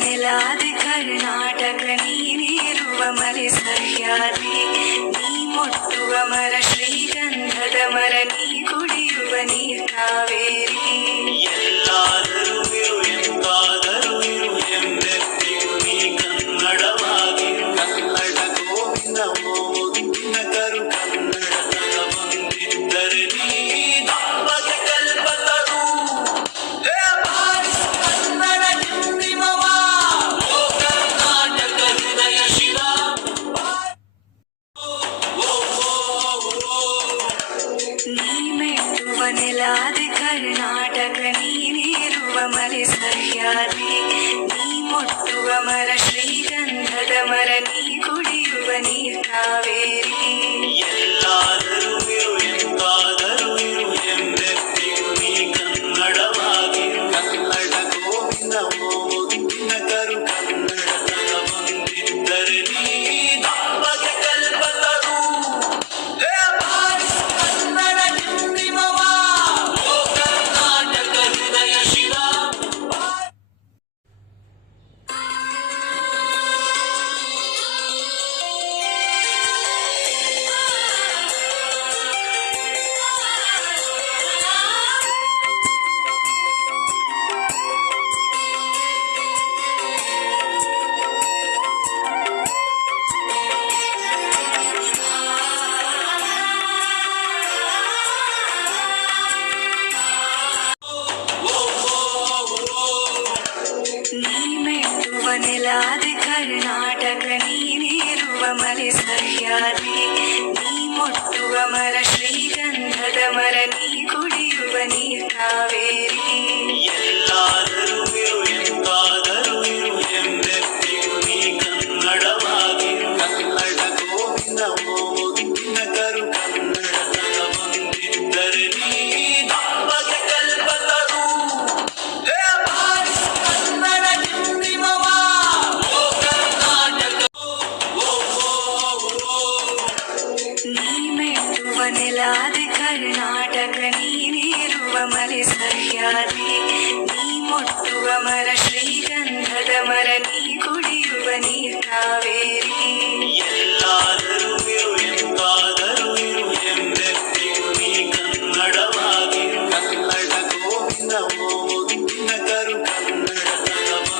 ನೆಲಾದೆ ಕರ್ನಾಟಕ ನೀನಿರುವ ಮಲೆ ಸಹ್ಯಾದ್ರಿ ನೀ ಮುಟ್ಟುವ ಮರ ಶ್ರೀಗಂಧದ ಮರ ನೀ ಕುಡಿಯುವ ನೀರ್ ಕಾವೇರಿ ಎಲ್ಲಾದರೂ ಇರು ಎಂದಾದರೂ ಇರು ಎಂದೆಂದಿಗೂ ನೀ ಕನ್ನಡವಾಗಿರು ಕನ್ನಡ ಗೋವಿಂದ ಮೋಗಿನ ಕರು ಕನ್ನಡದ ಬಂದಿದ್ದರೆ ನೀ ನಮಗೆ ಕಲ್ಪತರು ಹೇ ಬಾರಿಸು ಕನ್ನಡ ಹಿಂದಿಮವ ಓ ಕರ್ನಾಟಕ ಹೃದಯ ಶಿವ ನೀ ಮೆಟ್ಟುವ ನೆಲಾದೆ ಕರ್ನಾಟಕ ನೀನಿರುವ ಮಲೆ ಸಹ್ಯಾದ್ರಿ ನೀ ಮುಟ್ಟುವ ಮರ ಶ್ರೀಗಂಧದ ಮರ ನೀ ಕುಡಿಯುವ ನೀರ್ ಕಾವೇರಿ ಎಲ್ಲಾದರೂ ಇರು ಎಂದಾದರೂ ಇರು ಎಂದೆಂದಿಗೂ ನೀ ಕನ್ನಡವಾಗಿರು ಕನ್ನಡ ಗೋವಿಂದ ಮೋಗಿನ ಕರು ಕನ್ನಡದ ಬಂದಿದ್ದರೆ ನೀ ನಮಗೆ ಕಲ್ಪತರು ಹೇ ಬಾರಿಸು ಕನ್ನಡ ಹಿಂದಿಮವ ಓ ಕರ್ನಾಟಕ ಹೃದಯ ಶಿವ ನೀ ಮೆಟ್ಟುವ ನೆಲಾದೆ ಕರ್ನಾಟಕ ನೀನಿರುವ ಮಲೆ ಸಹ್ಯಾದ್ರಿ ನೀ ಮುಟ್ಟುವ ಮರ ಶ್ರೀಗಂಧದ ಮರ ನೀ ಕುಡಿಯುವ ನೀರ್ ಕಾವೇರಿ ಎಲ್ಲಾದರೂ ಇರು ಎಂದಾದರೂ ಇರು ಎಂದೆಂದಿಗೂ ನೀ ಕನ್ನಡವಾಗಿರು ಕನ್ನಡ ಗೋವಿಂದ ಮೋಗಿನ ಕರು ಕನ್ನಡದ ಬಂದಿದ್ದರೆ ನೀ ನಮಗೆ ಕಲ್ಪತರು ಹೇ ಬಾರಿಸು ಕನ್ನಡ ಹಿಂದಿಮವ ಓ ಕರ್ನಾಟಕ ನೀ ಮೆಟ್ಟುವ ನೆಲಾದೆ ಕರ್ನಾಟಕ ನೀನಿರುವ ಮಲೆ ಸಹ್ಯಾದ್ರಿ ನೀ ಮುಟ್ಟುವ ಮರ ಶ್ರೀಗಂಧದ ಮರ ನೀ